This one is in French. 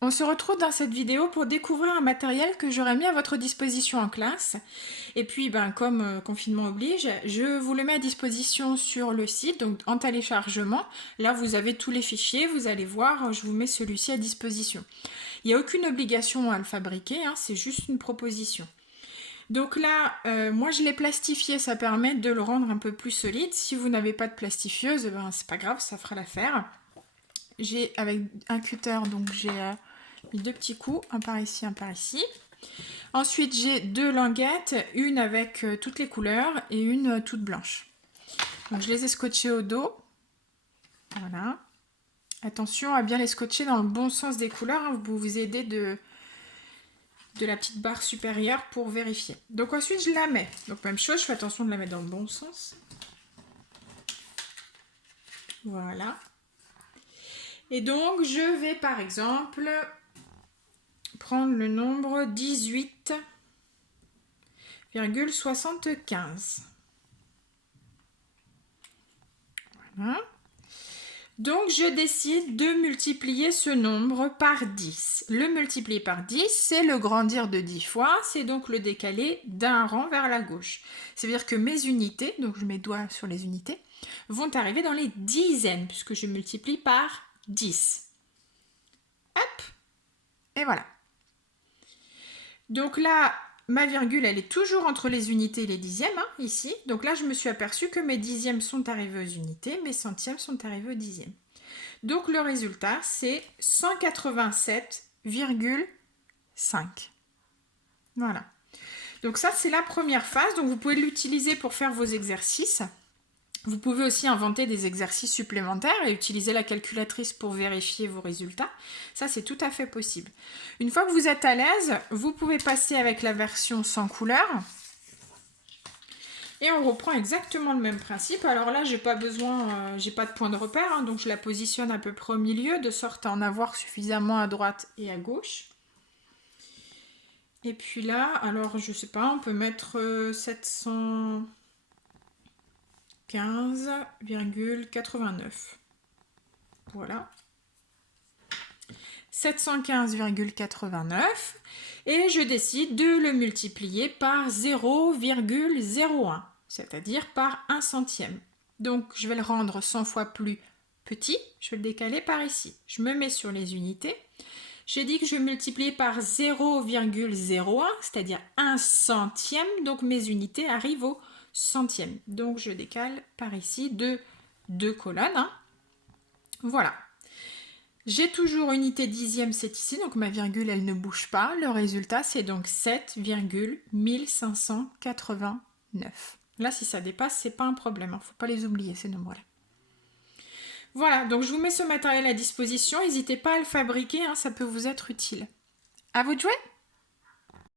On se retrouve dans cette vidéo pour découvrir un matériel que j'aurais mis à votre disposition en classe. Et puis, comme confinement oblige, je vous le mets à disposition sur le site, donc en téléchargement. Là, vous avez tous les fichiers, vous allez voir, je vous mets celui-ci à disposition. Il n'y a aucune obligation à le fabriquer, hein, c'est juste une proposition. Donc là, moi je l'ai plastifié, ça permet de le rendre un peu plus solide. Si vous n'avez pas de plastifieuse, c'est pas grave, ça fera l'affaire. J'ai avec un cutter, donc j'ai mis deux petits coups, un par ici, un par ici. Ensuite, j'ai deux languettes, une avec toutes les couleurs et une toute blanche. Donc je les ai scotchées au dos. Voilà. Attention à bien les scotcher dans le bon sens des couleurs, hein. Vous vous aidez de la petite barre supérieure pour vérifier. Donc ensuite, je la mets. Donc même chose, je fais attention de la mettre dans le bon sens. Voilà. Et donc, je vais par exemple prendre le nombre 18,75. Voilà. Donc, je décide de multiplier ce nombre par 10. Le multiplier par 10, c'est le grandir de 10 fois, c'est donc le décaler d'un rang vers la gauche. C'est-à-dire que mes unités, donc je mets mes doigts sur les unités, vont arriver dans les dizaines, puisque je multiplie par 10. Hop, et voilà. Donc là, ma virgule, elle est toujours entre les unités et les dixièmes, hein, ici. Donc là, je me suis aperçue que mes dixièmes sont arrivés aux unités, mes centièmes sont arrivés aux dixièmes. Donc le résultat, c'est 187,5. Voilà. Donc ça, c'est la première phase. Donc vous pouvez l'utiliser pour faire vos exercices. Vous pouvez aussi inventer des exercices supplémentaires et utiliser la calculatrice pour vérifier vos résultats. Ça, c'est tout à fait possible. Une fois que vous êtes à l'aise, vous pouvez passer avec la version sans couleur. Et on reprend exactement le même principe. Alors là, j'ai pas besoin, j'ai pas de point de repère, hein, donc je la positionne à peu près au milieu, de sorte à en avoir suffisamment à droite et à gauche. Et puis là, alors je sais pas, on peut mettre 715,89. Voilà. 715,89 et je décide de le multiplier par 0,01, c'est-à-dire par 1 centième. Donc je vais le rendre 100 fois plus petit, je vais le décaler par ici. Je me mets sur les unités. J'ai dit que je multipliais par 0,01, c'est-à-dire 1 centième, donc mes unités arrivent au centième. Donc je décale par ici de 2 colonnes. Hein. Voilà. J'ai toujours unité dixième, c'est ici, donc ma virgule, elle ne bouge pas. Le résultat, c'est donc 7,1589. Là, si ça dépasse, c'est pas un problème. Il ne faut pas les oublier, ces nombres-là. Voilà, donc je vous mets ce matériel à disposition. N'hésitez pas à le fabriquer, hein, ça peut vous être utile. À vous de jouer!